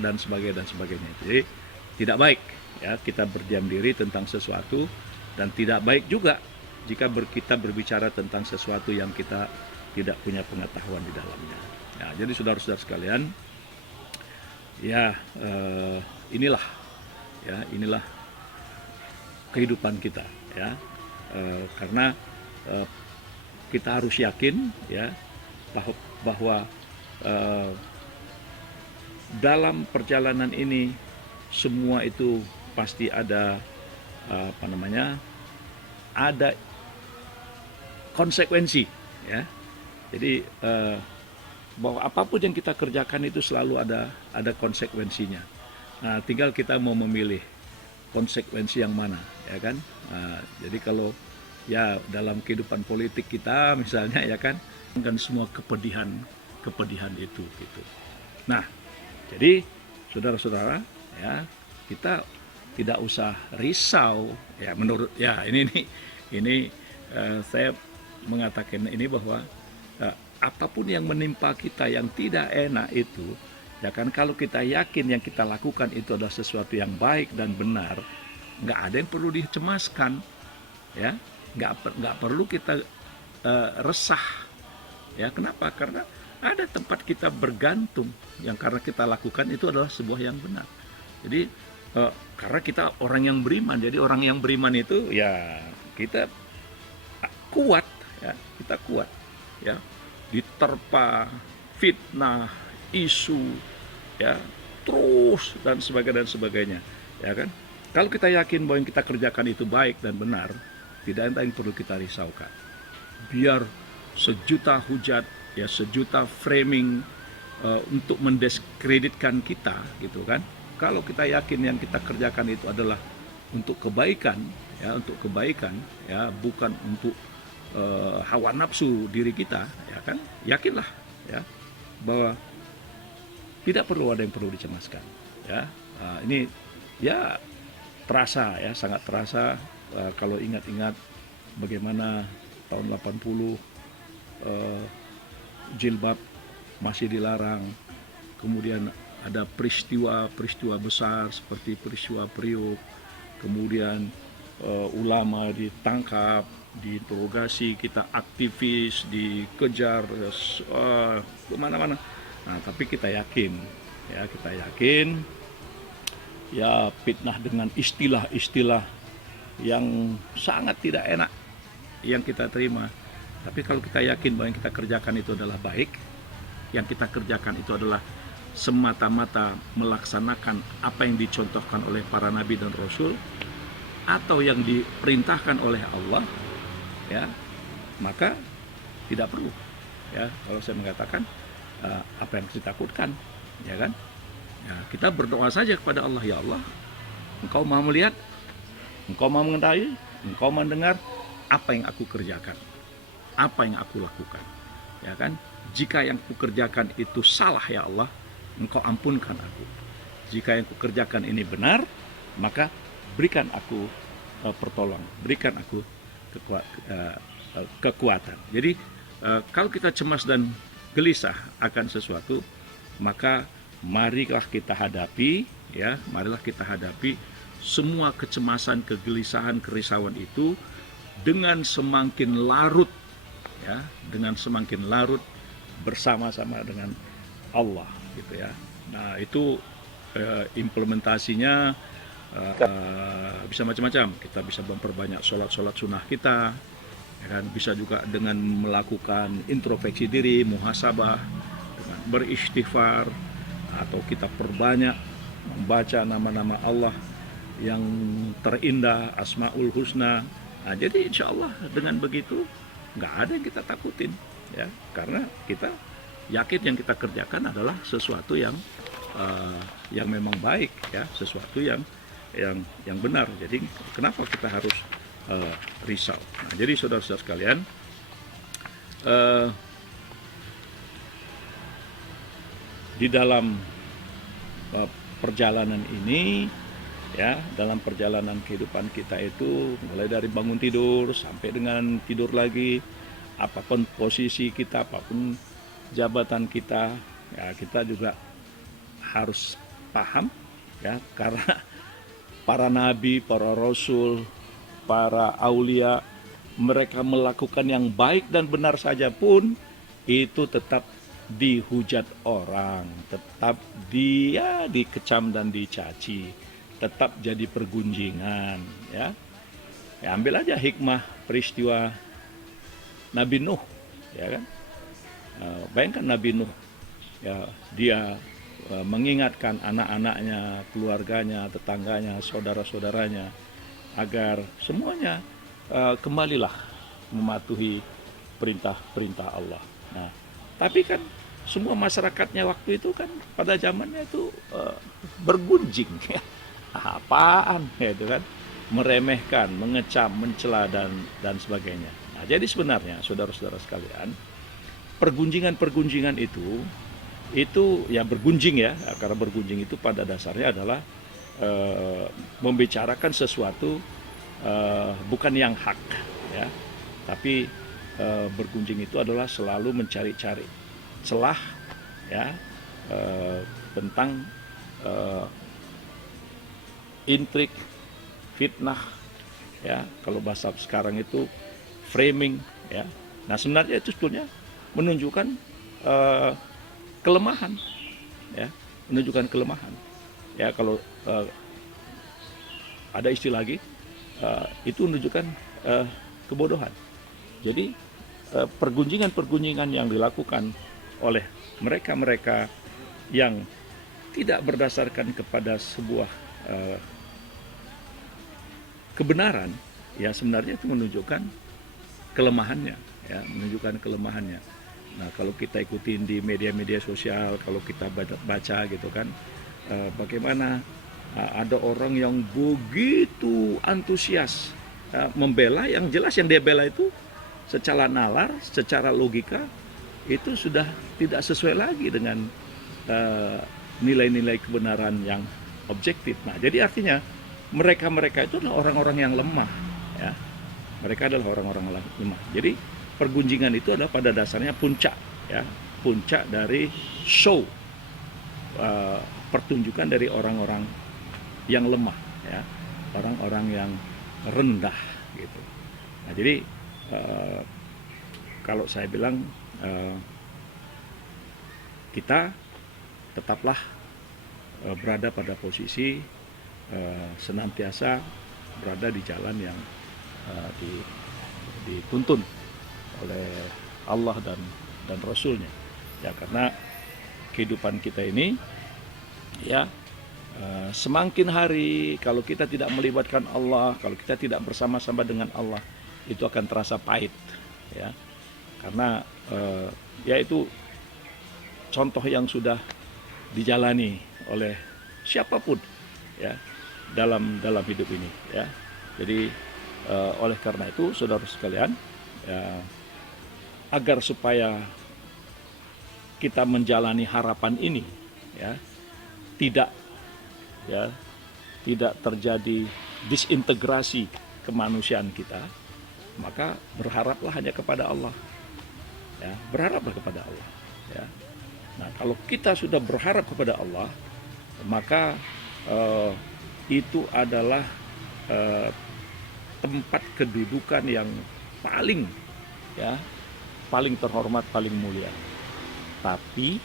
dan sebagainya dan sebagainya. Jadi tidak baik ya kita berdiam diri tentang sesuatu, dan tidak baik juga jika kita berbicara tentang sesuatu yang kita tidak punya pengetahuan di dalamnya. Ya, jadi saudara-saudara sekalian, ya inilah kehidupan kita ya. Karena kita harus yakin ya bahwa dalam perjalanan ini semua itu pasti ada ada konsekuensi ya. Jadi bahwa apapun yang kita kerjakan itu selalu ada konsekuensinya. Nah, tinggal kita mau memilih konsekuensi yang mana, ya kan? Nah, jadi kalau ya dalam kehidupan politik kita misalnya ya kan semua kepedihan itu gitu. Nah, jadi saudara-saudara ya, kita tidak usah risau ya, menurut ya ini saya mengatakan ini bahwa apapun yang menimpa kita yang tidak enak itu ya kan, kalau kita yakin yang kita lakukan itu adalah sesuatu yang baik dan benar, nggak ada yang perlu dicemaskan ya, nggak perlu kita resah ya. Kenapa? Karena ada tempat kita bergantung yang karena kita lakukan itu adalah sebuah yang benar. Jadi karena kita orang yang beriman, jadi orang yang beriman itu ya kita kuat ya, kita kuat ya, diterpa fitnah, isu ya, terus dan sebagainya ya kan. Kalau kita yakin bahwa yang kita kerjakan itu baik dan benar, tidak ada yang perlu kita risaukan. Biar sejuta hujat ya, sejuta framing untuk mendiskreditkan kita gitu kan, kalau kita yakin yang kita kerjakan itu adalah untuk kebaikan ya, bukan untuk hawa nafsu diri kita ya kan, yakinlah ya bahwa tidak perlu ada yang perlu dicemaskan ya. Ini ya terasa ya, sangat terasa kalau ingat-ingat bagaimana tahun 80 jilbab masih dilarang, kemudian ada peristiwa besar seperti peristiwa Priok, kemudian ulama ditangkap, diinterogasi, kita aktivis dikejar kemana-mana. Nah, tapi kita yakin ya fitnah dengan istilah-istilah yang sangat tidak enak yang kita terima. Tapi kalau kita yakin bahwa yang kita kerjakan itu adalah baik, yang kita kerjakan itu adalah semata-mata melaksanakan apa yang dicontohkan oleh para nabi dan rasul atau yang diperintahkan oleh Allah ya, maka tidak perlu ya kalau saya mengatakan apa yang kita takutkan ya kan ya. Kita berdoa saja kepada Allah, ya Allah, Engkau Maha melihat, Engkau Maha mengetahui, Engkau mendengar apa yang aku kerjakan, apa yang aku lakukan ya kan. Jika yang aku kerjakan itu salah ya Allah, Engkau ampunkan aku. Jika yang aku kerjakan ini benar, maka berikan aku pertolongan, berikan aku kekuatan. Jadi kalau kita cemas dan gelisah akan sesuatu, maka marilah kita hadapi ya, marilah kita hadapi semua kecemasan, kegelisahan, kerisauan itu dengan semakin larut ya, dengan semakin larut bersama-sama dengan Allah gitu ya. Nah, itu implementasinya bisa macam-macam. Kita bisa memperbanyak sholat sunnah kita ya kan, bisa juga dengan melakukan introspeksi diri, muhasabah, dengan beristighfar, atau kita perbanyak membaca nama-nama Allah yang terindah, Asmaul Husna. Nah, jadi insya Allah dengan begitu nggak ada yang kita takutin ya, karena kita yakin yang kita kerjakan adalah sesuatu yang memang baik ya, sesuatu yang benar. Jadi kenapa kita harus risau? Nah, jadi saudara-saudara sekalian, di dalam perjalanan ini ya, dalam perjalanan kehidupan kita itu, mulai dari bangun tidur sampai dengan tidur lagi, apapun posisi kita, apapun jabatan kita ya, kita juga harus paham, ya, karena para nabi, para rasul, para aulia, mereka melakukan yang baik dan benar saja pun itu tetap dihujat orang, tetap dia dikecam dan dicaci, tetap jadi pergunjingan, ya. Ya, ambil aja hikmah peristiwa Nabi Nuh, ya kan? Bayangkan Nabi Nuh, ya, dia mengingatkan anak-anaknya, keluarganya, tetangganya, saudara-saudaranya agar semuanya kembalilah mematuhi perintah-perintah Allah. Nah, tapi kan semua masyarakatnya waktu itu kan pada zamannya itu bergunjing, ya. Apaan ya itu kan, meremehkan, mengecam, mencela dan sebagainya. Nah, jadi sebenarnya saudara-saudara sekalian, pergunjingan-pergunjingan itu ya bergunjing, ya, karena bergunjing itu pada dasarnya adalah membicarakan sesuatu bukan yang hak, ya, tapi bergunjing itu adalah selalu mencari-cari celah, ya, tentang intrik, fitnah, ya, kalau bahasa sekarang itu framing, ya. Nah, sebenarnya itu sebetulnya menunjukkan kelemahan, ya, menunjukkan kelemahan, ya. Kalau ada istilah lagi, itu menunjukkan kebodohan. Jadi pergunjingan-pergunjingan yang dilakukan oleh mereka-mereka yang tidak berdasarkan kepada sebuah kebenaran, ya, sebenarnya itu menunjukkan kelemahannya, ya, menunjukkan kelemahannya. Nah, kalau kita ikutin di media-media sosial, kalau kita baca gitu kan, bagaimana ada orang yang begitu antusias membela, yang jelas yang dia bela itu secara nalar, secara logika itu sudah tidak sesuai lagi dengan nilai-nilai kebenaran yang objektif. Nah, jadi artinya mereka-mereka itu adalah orang-orang yang lemah, ya. Mereka adalah orang-orang lemah. Jadi pergunjingan itu adalah pada dasarnya puncak, ya, puncak dari show, pertunjukan dari orang-orang yang lemah, ya, orang-orang yang rendah, gitu. Nah, jadi kalau saya bilang kita tetaplah berada pada posisi senantiasa berada di jalan yang dituntun oleh Allah dan Rasulnya, ya, karena kehidupan kita ini, ya, semakin hari kalau kita tidak melibatkan Allah, kalau kita tidak bersama-sama dengan Allah, itu akan terasa pahit, ya, karena ya itu contoh yang sudah dijalani oleh siapapun, ya, dalam hidup ini, ya. Jadi oleh karena itu saudara sekalian, ya, agar supaya kita menjalani harapan ini, ya, tidak terjadi disintegrasi kemanusiaan kita, maka berharaplah hanya kepada Allah, ya, berharaplah kepada Allah, ya. Nah, kalau kita sudah berharap kepada Allah, maka itu adalah tempat kedudukan yang paling, ya, paling terhormat, paling mulia. Tapi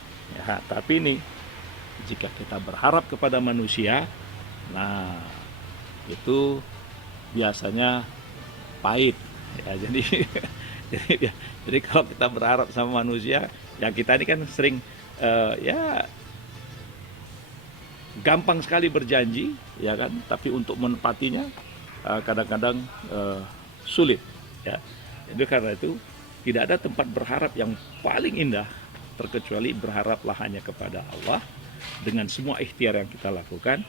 ini, jika kita berharap kepada manusia, nah, itu biasanya pahit, ya. Jadi kalau kita berharap sama manusia, ya, kita ini kan sering ya gampang sekali berjanji, ya kan, tapi untuk menepatinya kadang-kadang sulit, ya. Jadi karena itu tidak ada tempat berharap yang paling indah terkecuali berharaplah hanya kepada Allah dengan semua ikhtiar yang kita lakukan.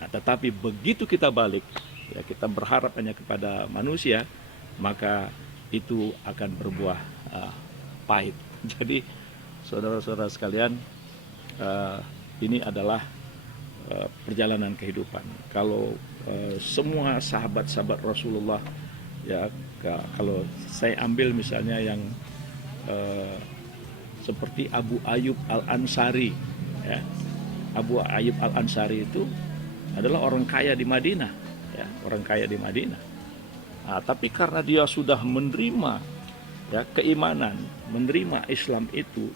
Nah, tetapi begitu kita balik, ya, kita berharap hanya kepada manusia, maka itu akan berbuah pahit. Jadi saudara-saudara sekalian, ini adalah perjalanan kehidupan. Kalau semua sahabat-sahabat Rasulullah, ya, kalau saya ambil misalnya yang seperti Abu Ayyub Al-Ansari, ya, Abu Ayyub Al-Ansari itu adalah orang kaya di Madinah, ya, orang kaya di Madinah. Nah, tapi karena dia sudah menerima, ya, keimanan, menerima Islam itu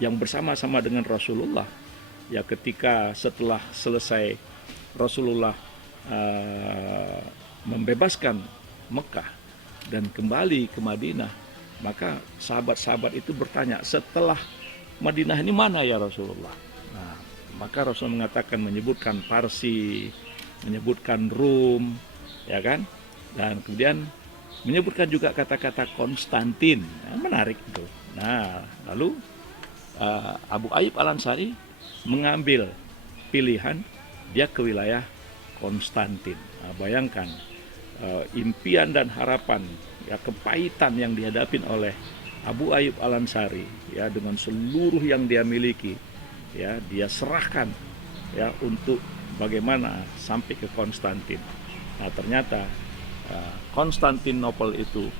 yang bersama-sama dengan Rasulullah, ya, ketika setelah selesai Rasulullah membebaskan Mekah dan kembali ke Madinah, maka sahabat-sahabat itu bertanya, setelah Madinah ini mana ya Rasulullah? Nah, maka Rasul mengatakan, menyebutkan Parsi, menyebutkan Rum, ya kan? Dan kemudian menyebutkan juga kata-kata Konstantin. Nah, menarik itu. Nah, lalu Abu Ayyub Al-Ansari mengambil pilihan dia ke wilayah Konstantin. Nah, bayangkan impian dan harapan, ya, kepahitan yang dihadapin oleh Abu Ayyub Al-Ansari, ya, dengan seluruh yang dia miliki, ya, dia serahkan, ya, untuk bagaimana sampai ke Konstantin. Nah, ternyata Konstantinopel itu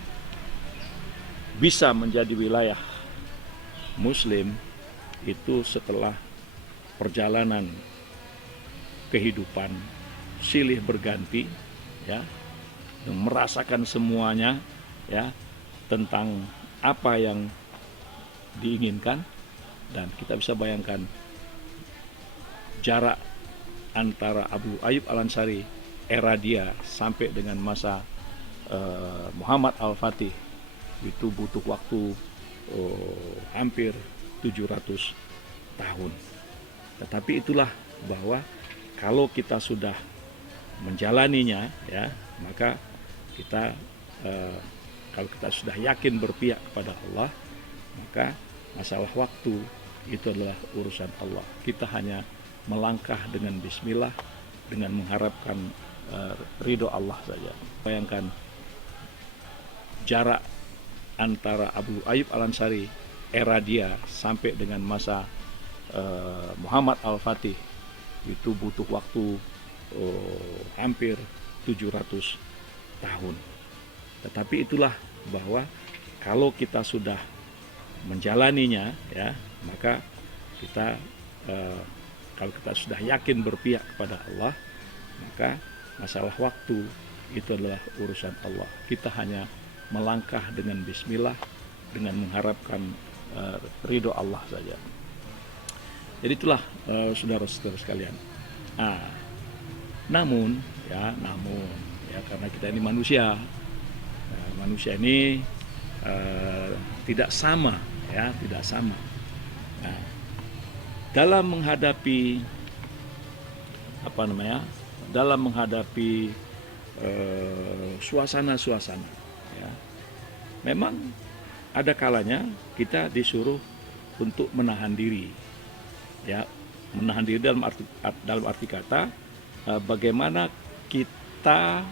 bisa menjadi wilayah Muslim itu setelah perjalanan kehidupan silih berganti, ya, merasakan semuanya, ya, tentang apa yang diinginkan. Dan kita bisa bayangkan jarak antara Abu Ayyub Al-Ansari era dia sampai dengan masa Muhammad Al-Fatih itu butuh waktu hampir 700 tahun. Tetapi itulah bahwa kalau kita sudah menjalaninya, ya, maka kita kalau kita sudah yakin berpihak kepada Allah, maka masalah waktu itu adalah urusan Allah. Kita hanya melangkah dengan bismillah, dengan mengharapkan ridho Allah saja. Bayangkan jarak antara Abu Ayyub Al-Ansari era dia sampai dengan masa Muhammad Al-Fatih itu butuh waktu hampir 700 tahun. Tetapi itulah bahwa kalau kita sudah menjalaninya, ya, maka kita kalau kita sudah yakin berpihak kepada Allah, maka masalah waktu itu adalah urusan Allah. Kita hanya melangkah dengan bismillah, dengan mengharapkan ridho Allah saja. Jadi itulah saudara-saudara sekalian. Namun karena kita ini manusia, manusia ini tidak sama, ya, tidak sama. Nah, dalam menghadapi suasana-suasana, ya, memang ada kalanya kita disuruh untuk menahan diri, ya, menahan diri dalam arti kata bagaimana kita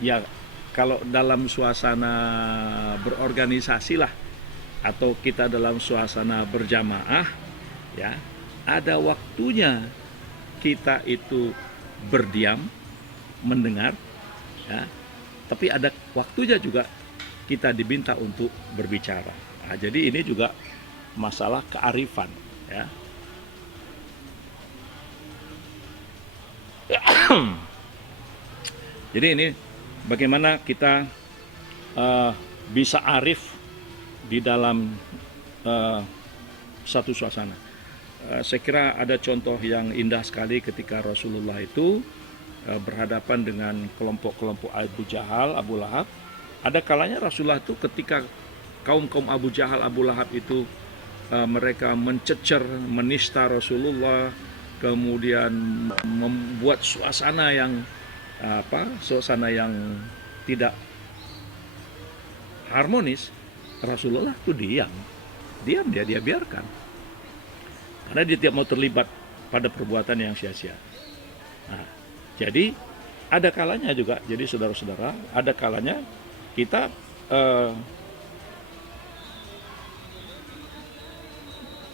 ya, kalau dalam suasana berorganisasi lah, atau kita dalam suasana berjamaah, ya, ada waktunya kita itu berdiam, mendengar, ya, tapi ada waktunya juga kita diminta untuk berbicara. Nah, jadi ini juga masalah kearifan, ya. Jadi ini bagaimana kita bisa arif di dalam satu suasana. Saya kira ada contoh yang indah sekali ketika Rasulullah itu berhadapan dengan kelompok-kelompok Abu Jahal, Abu Lahab. Ada kalanya Rasulullah itu ketika kaum-kaum Abu Jahal, Abu Lahab itu mereka mencecer, menista Rasulullah, kemudian membuat suasana yang tidak harmonis, Rasulullah itu diam dia biarkan, karena dia tidak mau terlibat pada perbuatan yang sia-sia. Nah, jadi ada kalanya juga, jadi saudara-saudara, ada kalanya kita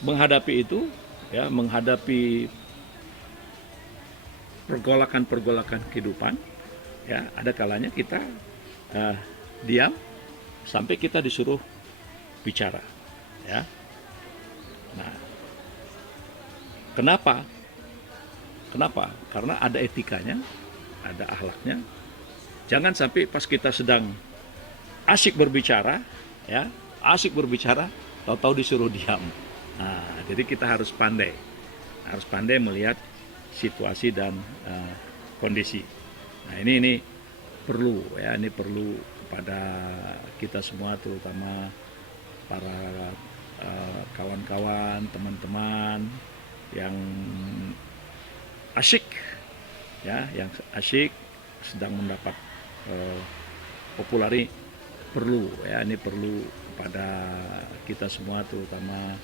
menghadapi itu, ya, menghadapi pergolakan kehidupan, ya, ada kalanya kita diam sampai kita disuruh bicara, ya. Nah, Kenapa? Kenapa? Karena ada etikanya, ada akhlaknya. Jangan sampai pas kita sedang asik berbicara, ya, asik berbicara, tahu-tahu disuruh diam. Nah, jadi kita harus pandai melihat situasi dan kondisi. Nah, ini perlu, ya, ini perlu kepada kita semua, terutama para kawan-kawan, teman-teman yang asyik, ya, yang asyik sedang mendapat populari, perlu, ya, ini perlu kepada kita semua, terutama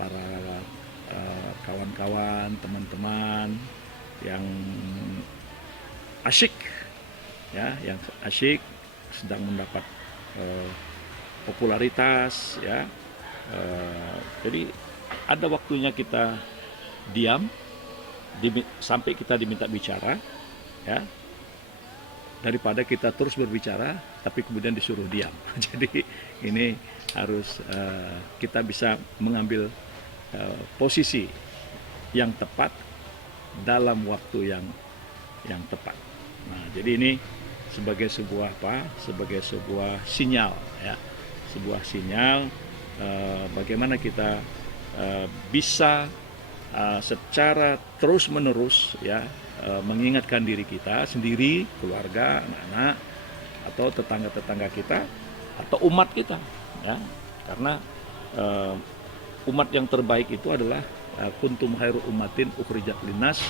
para kawan-kawan, teman-teman yang asyik, ya, yang asyik sedang mendapat popularitas, ya. Jadi ada waktunya kita diam sampai kita diminta bicara, ya, daripada kita terus berbicara tapi kemudian disuruh diam. Jadi ini harus kita bisa mengambil posisi yang tepat dalam waktu yang tepat. Nah, jadi ini sebagai sebuah sebagai sebuah sinyal, ya, sebuah sinyal bagaimana kita bisa secara terus-menerus, ya, mengingatkan diri kita sendiri, keluarga, anak-anak, atau tetangga-tetangga kita, atau umat kita, ya, karena umat yang terbaik itu adalah kuntum khairu ummatin ukhrijat linnas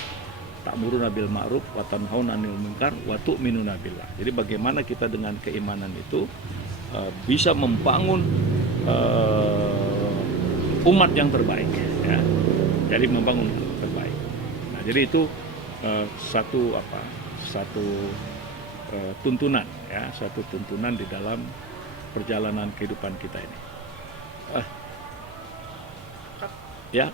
ta'muruna bil ma'ruf wa tanhauna 'anil munkar wa tu'minuna billah. Jadi bagaimana kita dengan keimanan itu bisa membangun umat yang terbaik, ya. Jadi membangun umat terbaik. Nah, jadi itu satu tuntunan, ya, satu tuntunan di dalam perjalanan kehidupan kita ini. Ya.